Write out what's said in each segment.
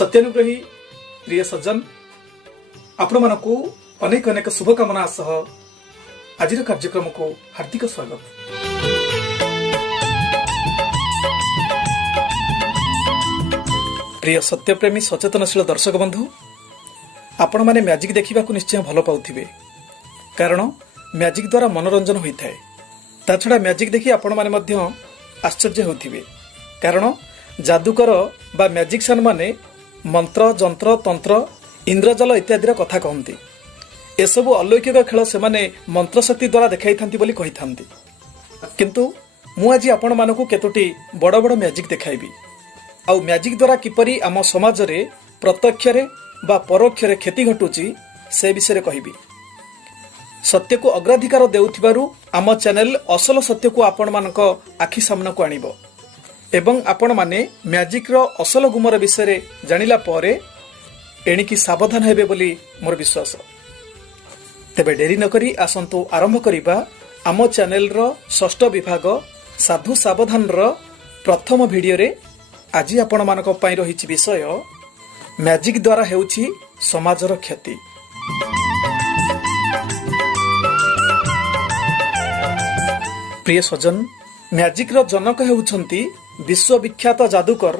सत्यानुग्रही प्रिय सज्जन आपण मानकु अनेक अनेक शुभकामना सह आज कार्यक्रम को हार्दिक स्वागत। प्रिय सत्यप्रेमी सचेतनशील दर्शक बंधु आपण माने मैजिक देखा निश्चय भल पाउथिबे कारण मैजिक द्वारा मनोरंजन होता है। ता छड़ा मैजिक देखि आपण माने मध्य आश्चर्य होथिबे कारण जादूकर बा मैजिशियन माने मंत्र जंत्र तंत्र इंद्रजाल इत्यादि कथा कहती एसबू अलौकिक खेल से माने मंत्र शक्ति द्वारा देखाई थांती बोली कही थांती किंतु मु आज आपण मानकु केतोटी बड़ बड़ मैजिक देखाइबी आउ मैजिक द्वारा किपरि आम समाज रे प्रत्यक्ष रे बा परोक्ष रे क्षति घटुची से विषय रे कहिबी। सत्य को अग्राधिकार देउथिबारु आम चैनल असल सत्य को आपण मानक आखि सामना को आनिबो एवं आपण माने मैजिक रो असल गुमर विषय रे जानिला परे एणिकी सावधान हेबे बोली मोर विश्वास। तेबे डेरी नकरी आसंतु आरंभ करिबा आम चैनल रो षष्ठ विभाग साधु सावधान रो प्रथम वीडियो रे आज आपण मानक पई रहिछि विषय मैजिक द्वारा हेउछि समाजर क्षति। प्रिय सज्जन मैजिक रो जनक हेउछंती विश्वविख्यात जादूकर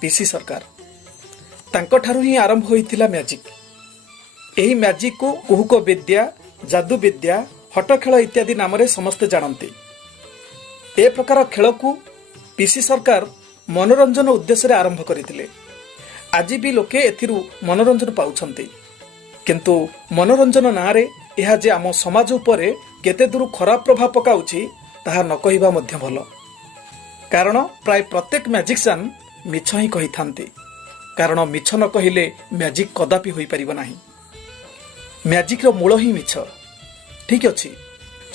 पीसी सरकार। तांको ठारू ही आरंभ होइथिला मैजिक। एही मैजिक को कुहुक विद्या जादू विद्या हट खेल इत्यादि नाम रे समस्त जानती। ए प्रकार खेल को पीसी सरकार मनोरंजन उद्देश्य रे आरंभ करथिले। आज भी लोके एथिरु मनोरंजन पाउछंती किंतु मनोरंजन ना रे एहा जे आम समाज उपरे केते दूर खराब प्रभाव पकाउछि ताहा न कहिबा मध्य भलो कारण प्राय प्रत्येक मैजिशियन मिछ ही कही थांती कारण मिछ न कहिले मैजिक कदापि होई परिबो नाही। मैजिक रो मूल ही मिछ। ठीक अछि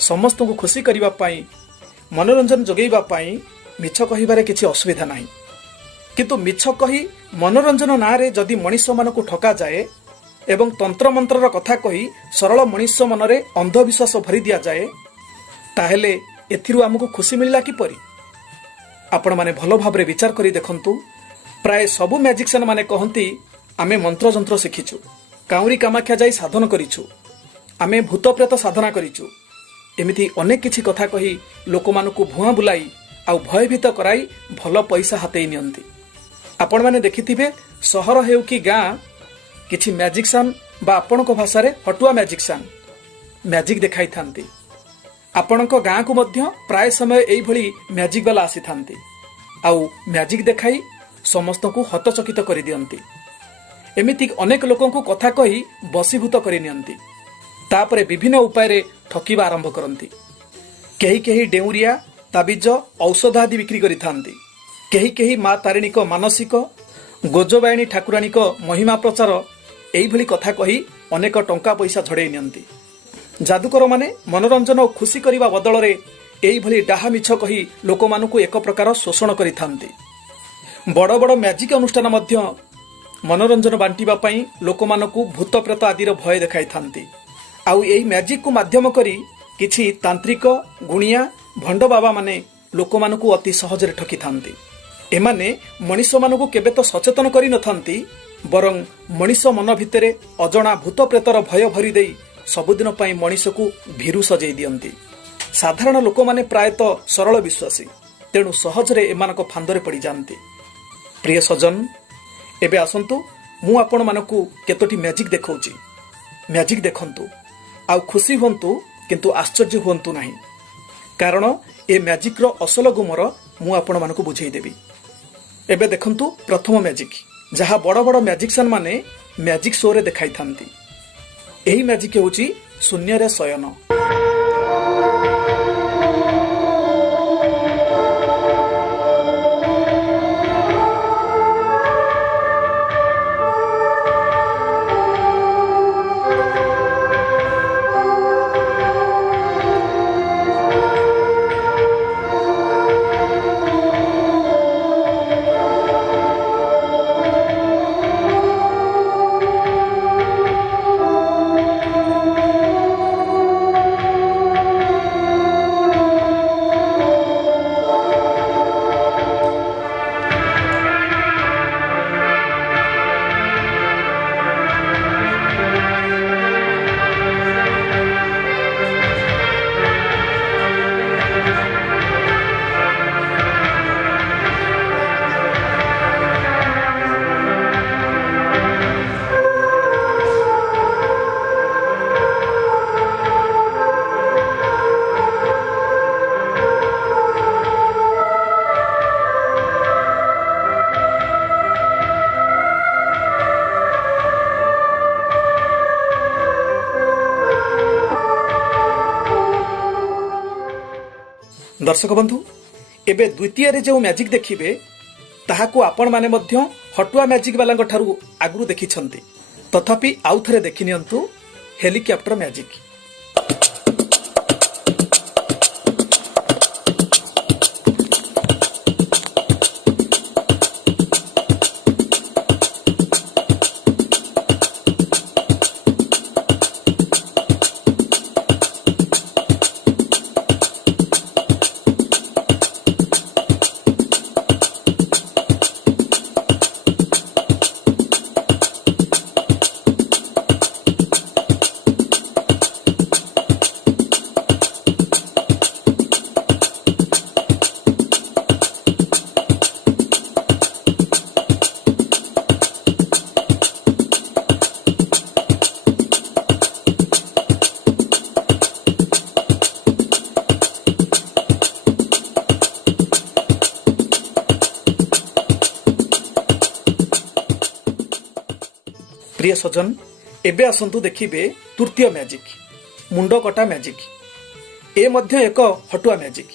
समस्त को खुशी करिबा पाई मनोरंजन जोगैबा पाई मिछ कहिबारे किछि असुविधा नाही किंतु मिछ कही मनोरंजन ना रे जदि मनुष्य मन को ठका जाए एवं तंत्र मंत्र रो कथा कही सरल मनुष्य मनरे अंधविश्वास भरी दिया जाए ताहेले एथिरु हमकु खुशी मिलला किपरि। आपण माने भलो भाबरे विचार करी देखंतु प्राय सबु मैजिशियन माने कहंती आमे मंत्र जंत्र शिखिछु काउरी कामाख्या जाई साधन करिछु आमे भूत प्रेत साधना करिछु एमिति अनेक किछि कथा कही लोक मानकु भुआ बुलाई आउ भयभीत कराई भलो पैसा हातेई नियंती। आपण माने देखिथिबे सहर हेउ कि गां किछि मैजिशियन बा आपणक भाषा रे हटुआ मैजिशियन मैजिक देखाई थांती। आपणक गां को मध्य प्राय समय एई भली मैजिक वाला आसी थांती आउ मैजिक देखाई समस्त को हतचकित करि दियंती। एमिति अनेक लोकों को कथा कही बसीभूत करि नियंती तापरे विभिन्न उपाय रे ठकीबा आरंभ करंती। केही केही डेउरिया ताबिज औषध आदि बिक्री करि थांती केही केही मां तारिणी को मानसिक गोजबायणी ठाकुराणी को महिमा प्रचार एई भली कथा कही अनेक टंका पैसा झड़े नियंती। जादूकर माने मनोरंजन और खुशी करिबा बदल रे एई भली डाहा मिछ कही लोक मानकु एक प्रकार शोषण करि थांती। बड़ बड़ मैजिक अनुष्ठान मध्य मनोरंजन बांटिबा पई लोक मानकु भूत प्रेत आदिर भय देखाई थांती आउ एई मैजिक को माध्यम करी किछि तांत्रिक गुणिया भंड बाबा माने लोक मानकु अति सहज रे ठकी थांती। एमाने मनुष्य मानकु केबे तो सचेतन करि नथांती बरं मनुष्य मन भितरे अजणा भूत प्रेतर भय भरी देई सबुदिन पाई मनुष्य को भीरु सजै दियंती। साधारण लोक माने प्रायतः सरल विश्वासी तेणु सहजरे एमानक फांदरे पड़ी जाती। प्रिय सज्जन एबे आसंतु मु आपण मानकु केतोटी मैजिक देखौची मैजिक देखंतु आउ खुशी होंतु किंतु आश्चर्य होंतु नाही कारण ए मैजिक रो असल गुमर मु आपण मानकु बुझेई देबी। एबे देखंतु प्रथम मैजिक जहा बड़ बड़ मैजिशियन माने मैजिक शो रे देखाई थांती। एही मैजिक होची शून्य रे शयन। दर्शक बंधु एबे द्वितीय रे जो मैजिक देखिबे ताहाकू आपण माने मध्य हटुआ मैजिक वाला ठारू आगु देखिछंती तथापि आउ थरे देखि नियंतु हेलिकॉप्टर मैजिक। प्रिय सज्जन एबे आसंतु देखिबे तृतीय मैजिक मुंड कटा मैजिक। ए मध्य एक हटुआ मैजिक।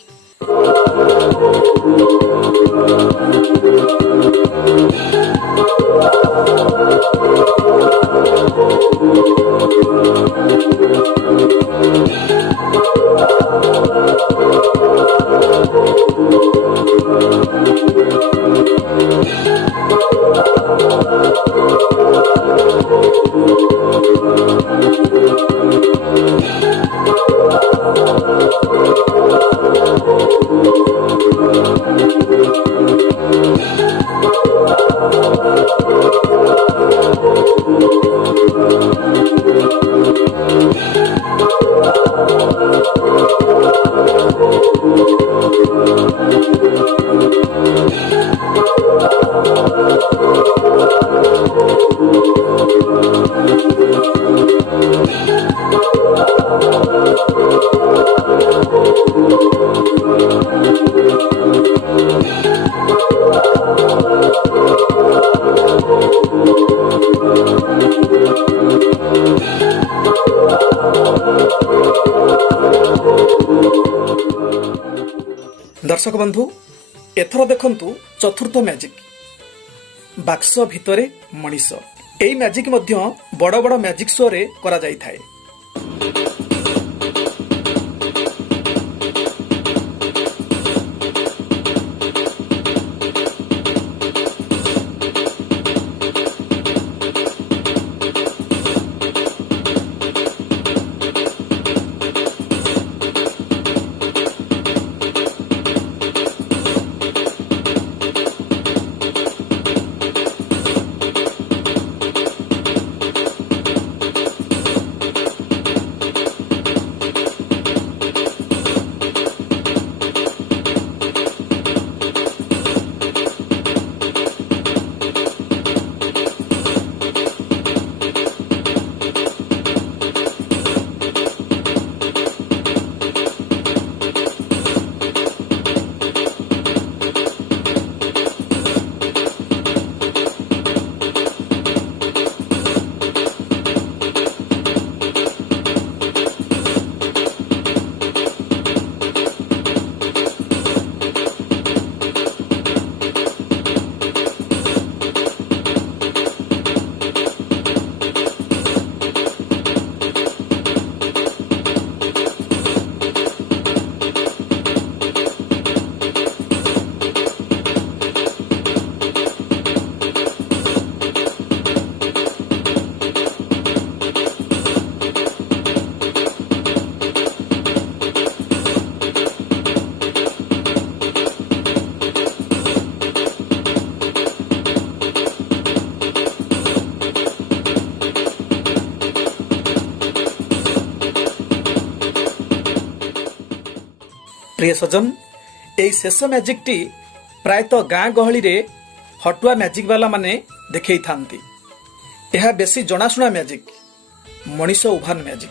दर्शक बंधु एथर देखंतु चतुर्थ मैजिक बाक्स भितरे मनीष। एई मैजिक मध्य बड़ बड़ मैजिक शो रे करा जाई थाए। प्रिय सज्जन एई शेष मैजिक टी प्रायतः गाँ गहली रे हटुआ मैजिक वाला माने देखई थांती। यह बेसी जनाशुना मैजिक मनीष उभान मैजिक।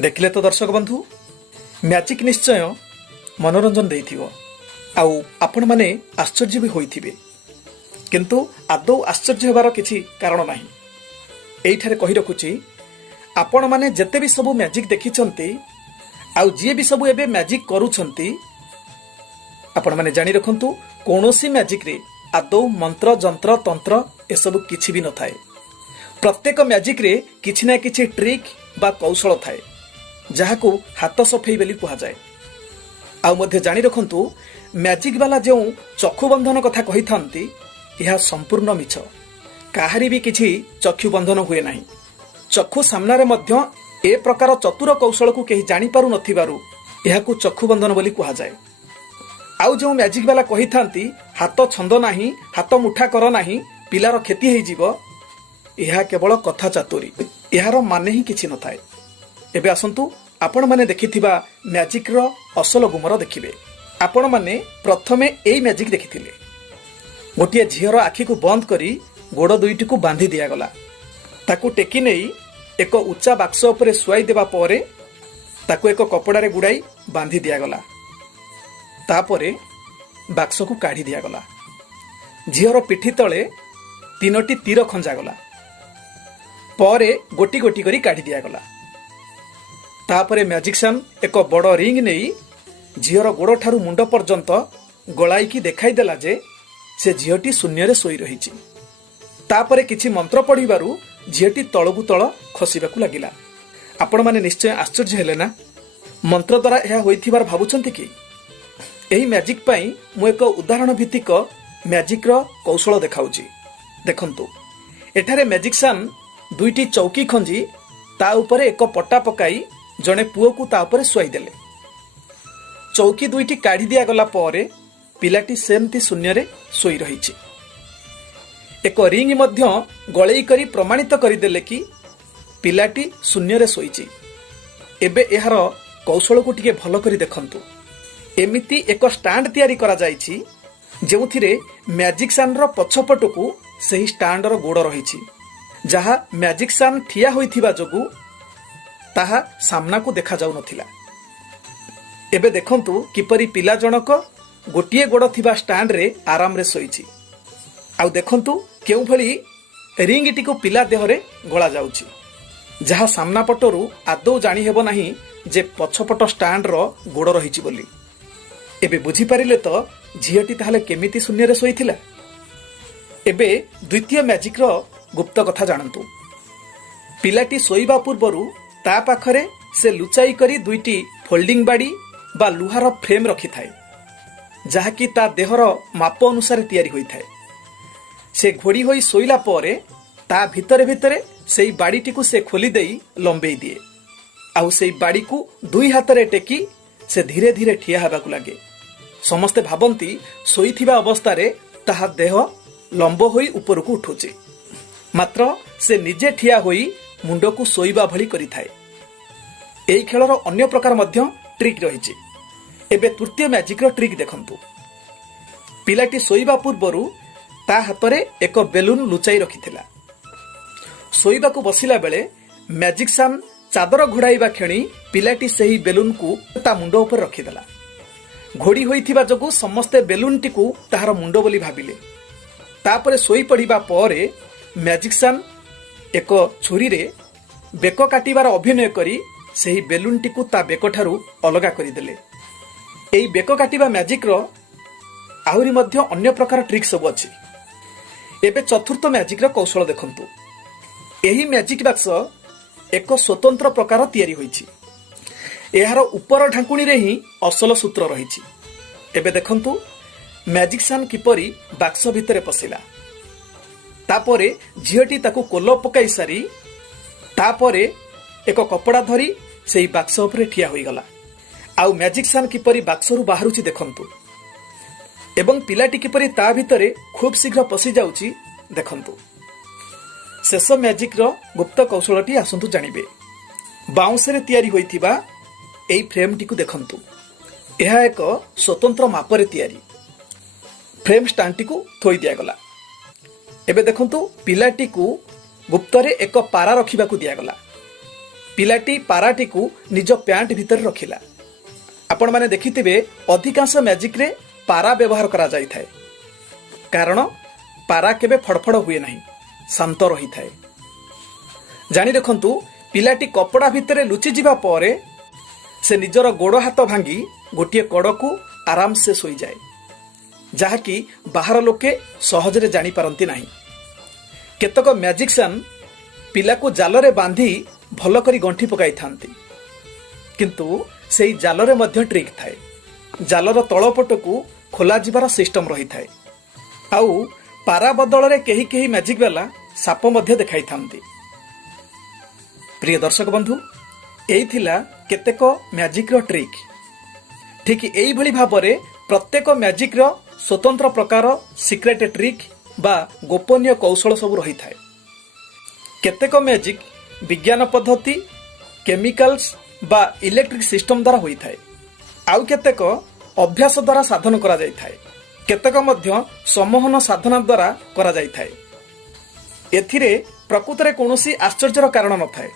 देखिले तो दर्शक बंधु मैजिक निश्चय मनोरंजन देइथिबो आउ आपण माने आश्चर्य भी होइथिबे किंतु आदौ आश्चर्य हेबार किछि कारण नाही। एइठारे कहि रखुछि आपण माने जेते भी सबु मैजिक देखिछंती आउ जे भी सबु एबे मैजिक करूछंती आपण माने जानि रखंतु कोनोसी मैजिक रे आदौ मंत्र जंत्र तंत्र ए सबु किछि भी न थाए। प्रत्येक मैजिक रे किछि ना किछि ट्रिक बा कौशल थाए जहाकू हाथ सफेई बेली कहा जाए। आउ मध्य जानि रखंतु मैजिक वाला जो चक्षु बंधन कथा कहि थांती यह संपूर्ण मिछ। काहारी भी किछि चक्षु बंधन हुए नाही। चक्षु सामनारे मध्य ए प्रकार चतुर कौशल को केही जानि पारु नथिबारु यहाकू चक्षु बंधन बोली कहा जाए। आउ जो मैजिक वाला कहि थांती हाथ छंद नाही हाथ मुठा कर नाही पिलार क्षति हेई जीवो यह केवल कथा चातुरी यार माने ही किछि न थाए। एबे आसंतु आपण माने देखिथिबा मैजिक रो असल गुमर देखिबे। आपण माने प्रथमे एई मैजिक देखिथिले गोटिए झियर आखि को बंद करी गोड़ दुईटी को बांधी दिया गला। ताकू टेकी नेई एक उच्चा बाक्स उपरे सुआई देबा परे ताकू एक कपड़ा रे गुड़ाई बांधी दिया गला। तापरे बाक्स को काढ़ी दिया गला। झियर पिठी तले तीनोटी तीर खंजा गला परे गोटी गोटी करी काढ़ी दिया गला। तापरे मैजिशियन एक बड़ रिंग नहीं झीर गोड़ ठारू मुंड पर्यंत गलाईकी देखाई देला जे से झीटी शून्य रे सोई रही। तापरे किछि मंत्र पढ़िबारु झीटी तळकु तळ खसिबाकु लागिला। आपण माने निश्चय आश्चर्य हेले ना। मंत्र द्वारा यह होइथिबार भाबुछंती कि एही मैजिक पई मु एक उदाहरण भित्तिक मैजिक रो कौशल देखाउची। देखंतु एठारे मैजिशियन दुईटी चौकी खंजी ता उपरे एक पट्टा पकाई जने पुओ को ता उपरे सुआई देले। चौकी दुईटी काढ़ी दिया गला परे पिलाटी सेमती शून्य रे सोई रहिछि। एक रिंग मध्य गळेई करी प्रमाणित करिदेले कि पिलाटी शून्य रे सोईछि। एबे एहार कौशल को टिके भलो करी देखंतु। एमिति एक स्टैंड तयारी करा जाइछि जेउथिरे मैजिशियन रो पछपटकू सही स्टैंड रो गोड़ रहिछि जहा मैजिशियन ठिया होइथिबा जोगु ताहा सामना को देखा जाउ नथिला। एबे देखंतु किपरि पिला जनक गोटिए गोड़ थिबा स्टैंड रे आराम रे सोईछि। आउ देखंतु केउ भली रिंगटी को पिला देहरे गळा जाउछि जहा सामना पटरु आदौ जानि हेबो नाही जे पछपट स्टैंड रो गोड़ रहिछि बोली। एबे बुझी पारिले तो झियटी ताहाले केमिति शून्य रे सोईथिला। एबे द्वितीय मैजिक रो गुप्त कथा जानंतु। पिलाटी सोईबा पूर्वरु ता पाखरे से लुचाई करी दुईटी फोल्डिंग बाड़ी बा लुहार फ्रेम रखि थाए जहाकी ता देहर माप अनुसार तैयारी होई थाए। से घोड़ी होई सोईला परे ता भितरे भितरे सेई बाड़ीटी को से खोली देई लंबेई दिए। आउ सेई बाड़ी को दुई हातरे टेकी से धीरे धीरे ठिया हेबाकु लागे। समस्ते भाबंती सोईथिबा अवस्थारे ताहा देह लंब होई उपरकू उठुची मात्र से निजे ठिया होई मुंड को सोईबा भली करि थाए। एई खेलर अन्य प्रकार मध्य ट्रिक रहिछि। एबे तृतीय मैजिक रो ट्रिक देखंतु। पिलाटी सोईबा पूर्वरु ता हातरे एक बेलून लुचाई रखिथिला। सोईबा को बसिला बेले मैजिशियन चादर घोड़ाइबा खेणी पिलाटी सेही बेलून को ता मुंड ऊपर रखिदेला। घोड़ी होइथिबा जोगु समस्ते बेलूनटी को ताहार मुंड बोली भाबिले। तापरे सोई पड़िबा परे मैजिशियन एक छुरी रे बेक काटिबार अभिनय करी सेही बेलूनटी को ता बेक ठारू अलगा करिदेले। एई बेक काटिबा मैजिक रो आहुरी मध्य अन्य प्रकार ट्रिक सब अछि। एबे चतुर्थ मैजिक रो कौशल देखंतु। एही मैजिक बक्स एक स्वतंत्र प्रकार तैयारी होइछि। एहार ऊपर ढांकुणी रे ही असल सूत्र रहिछि। एबे देखंतु मैजिशियन किपरि बाक्स भितरे पसिला। तापरे झियटी ताकू कोलो पकाई सारी तापरे एक कपड़ा धरी सेई बाक्स उपरे ठिया होई गला। आउ मैजिशियन किपरि बाक्सरु बाहरुछि देखंतु एवं पिलाटी किपरि ता भितरे खूब शीघ्र पसि जाउछि देखंतु। शेष मैजिक रो गुप्त कौशलटी आसंतु जानिबे। बाउंसरे तैयारी होइथिबा एई फ्रेमटी को देखंतु। एहा एक स्वतंत्र मापरे तैयारी। फ्रेम स्टैंडटी को थोई दिया गला। एबे देखंतु पिलाटी को गुप्तरे एक पारा रखिबा को दिया गला। पिलाटी पाराटी को निज पैंट भितर रखिला। आपण माने देखिथिबे अधिकांश मैजिक रे पारा व्यवहार करा जाय थाए, कारण पारा केबे फड़फड़ हुए नहीं, शांत रही थाए। जानी रखंतु पिलाटी कपड़ा भितर लुचि जिबा परे से निजर गोड़ हाथ भांगी गोटिए कड़कू आराम से सोई जाए, जहाँकि बाहर लोके सहजरे जानी पारंती नहीं। केतक मैजिशियन पिला को जालरे बांधी भल करी गंठी पकाई थांती, किंतु सेई जालरे मध्य ट्रिक थाए। जालर तळपटकू खोला जिबार सिस्टम रही थाए। आउ पारा बदल केही केही मैजिक वाला साप मध्य देखाई थांती। प्रिय दर्शक बंधु, एई थिला केतेक मैजिक रो ट्रिक। ठीक एई भली भाबरे प्रत्येक मैजिक रो स्वतंत्र प्रकार सिक्रेट ट्रिक बा गोपनीय कौशल सब रही थाए। केतेक मैजिक विज्ञान पद्धति, केमिकल्स बा इलेक्ट्रिक सिस्टम द्वारा होई थाए। आउ केतेक अभ्यास द्वारा साधन करा जाय थाए। केतेक मध्य सम्मोहन साधना द्वारा करा जाय थाए। एथिरे प्रकृतरे कोनोसी आश्चर्यर कारण न थाए,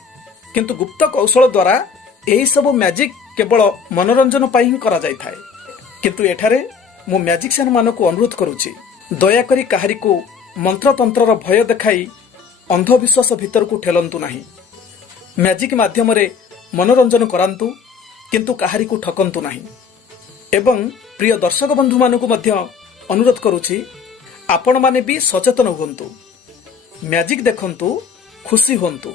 किंतु गुप्त कौशल द्वारा एही सब मैजिक केवल मनोरंजन पाई ही करा जाय थाए। किंतु एठारे मु मैजिशियन मानकु अनुरोध करूची, दयाकरी काहारी को मंत्रतंत्रर भय देखाई अंधविश्वास भितर को ठेलंतु नहीं। मैजिक माध्यम रे मनोरंजन करांतु, किंतु काहारी को ठकंतु नहीं। एवं प्रिय दर्शक बंधु मानकु मध्य अनुरोध करूची, आपण माने भी सचेतन हुंतु। मैजिक देखंतु, खुशी हुंतु,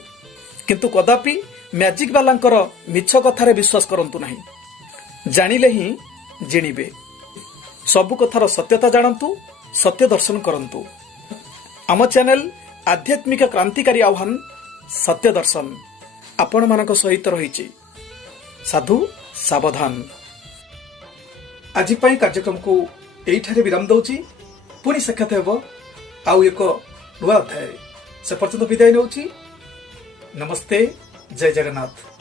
किंतु कदापि मैजिक वालांकर मिछ कथारे विश्वास करंतु नहीं। जानिले ही जिणिबे। सबु कथार सत्यता जानंतु, सत्य दर्शन करंतु। आम चैनल आध्यात्मिक क्रांतिकारी आह्वान सत्य दर्शन आपण मानक सहित रहिछि। साधु सावधान। आज पाई कार्यक्रम को एठारे विराम दउछि। पुणी साक्षात हेबो आउ एक नुआ अध्याय। से पर्यंत विदाय नउछि। नमस्ते, जय जगन्नाथ।